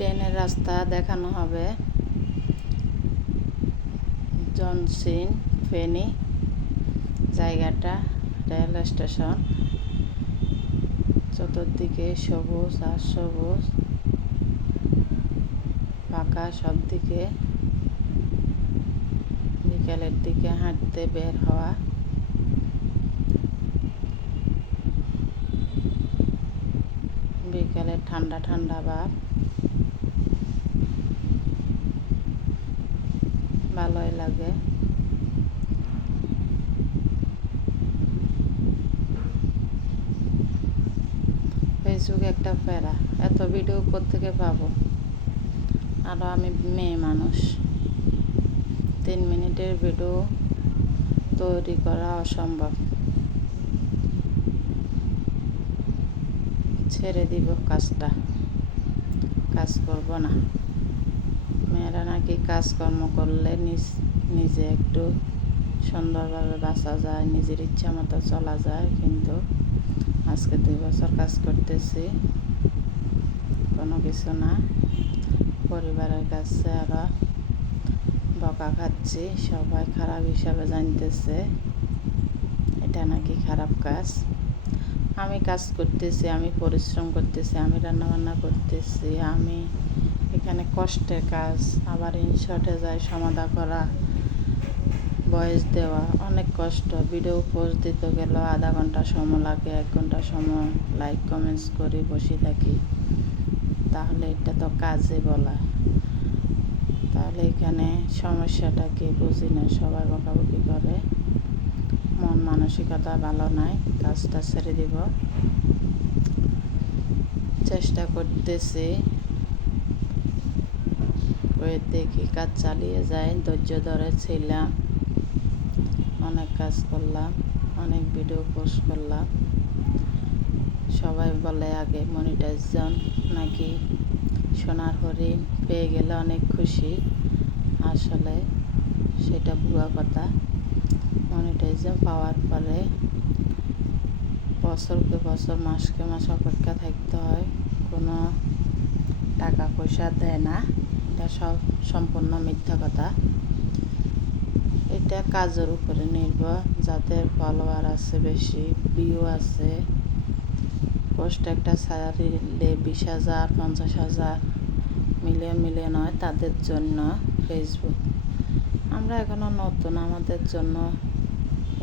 ট্রেনের রাস্তা দেখানো হবে। জনসিন ফেনী জায়গাটা রেল স্টেশন। চতুর্দিকে সবুজ আর সবুজ, ফাঁকা সব দিকে। বিকালের দিকে হাঁটতে বের হওয়া। বিকালে ঠান্ডা ঠান্ডা ভাব, ভালোই লাগে। ফেসবুকে একটা প্যারা, এত ভিডিও কোত্থেকে পাবো? আরও আমি মেয়ে মানুষ, 3 মিনিটের ভিডিও তৈরি করা অসম্ভব। ছেড়ে দিব কাজটা, কাজ করব না। মেয়েরা নাকি কাজকর্ম করলে নিজে একটু সুন্দরভাবে বাঁচা যায়, নিজের ইচ্ছা মতো চলা যায়। কিন্তু আজকে 2 বছর কাজ করতেছি, কোনো কিছু না। পরিবারের কাছে আরও বকা খাচ্ছি, সবাই খারাপ হিসাবে জানতেছে এটা নাকি খারাপ কাজ। আমি কাজ করতেছি, আমি পরিশ্রম করতেছি, আমি রান্নাবান্না করতেছি, আমি এখানে কষ্টের কাজ। আবার ইনশর্টে যায় সমাধা করা, ভয়েস দেওয়া, অনেক কষ্ট। ভিডিও পোস্ট দিতে গেলেও আধা ঘন্টা সময় লাগে, 1 ঘন্টা সময় লাইক কমেন্টস করি, বসে থাকি। তাহলে এটা তো কাজে বলা? তাহলে এখানে সমস্যাটা কি বুঝি না। সবাই বকাবকি করে, মন মানসিকতা ভালো নাই। কাজটা ছেড়ে দিব, চেষ্টা করতেছি। দেখি কাজ চালিয়ে যাই, ধৈর্য ধরে ছিলাম, অনেক কাজ করলাম, অনেক ভিডিও পোস্ট করলাম। সবাই বলে আগে মনিটাইজেশন নাকি সোনার হরিণ পেয়ে গেলে অনেক খুশি। আসলে সেটা ভুয়া কথা। মনিটাইজেশন পাওয়ার পরে বছরকে বছর, মাসকে মাস অপেক্ষা থাকতে হয়, কোনো টাকা পয়সা দেয় না। এটা সম্পূর্ণ মিথ্যা কথা। এটা কাজের উপরে নির্ভর। যাদের ফলোয়ার আছে, বেশি ভিউ আছে, পোস্ট একটা ছাড়লে 20,000, 50,000, মিলিয়ন হয়, তাদের জন্য ফেসবুক। আমরা এখনো নতুন, আমাদের জন্য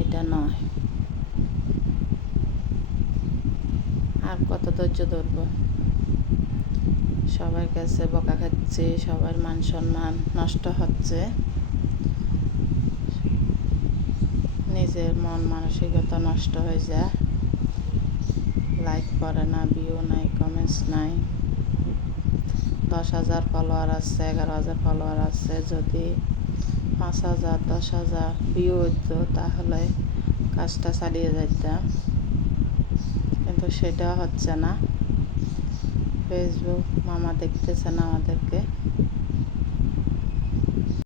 এটা নয়। আর কত ধৈর্য ধরবো? সবার কাছে বকা খাচ্ছে, সবার মান সম্মান নষ্ট হচ্ছে, নিজের মন মানসিকতা নষ্ট হয়ে যায়। লাইক করে না, ভিউ নাই, কমেন্টস নাই। 10,000 ফলোয়ার আছে, 11,000 ফলোয়ার আছে। যদি 5,000, 10,000 ভিউ হইতো তাহলে কাজটা চালিয়ে যাইতাম, কিন্তু সেটা হচ্ছে না। ফেসবুক মামা দেখতেছে না আমাদেরকে।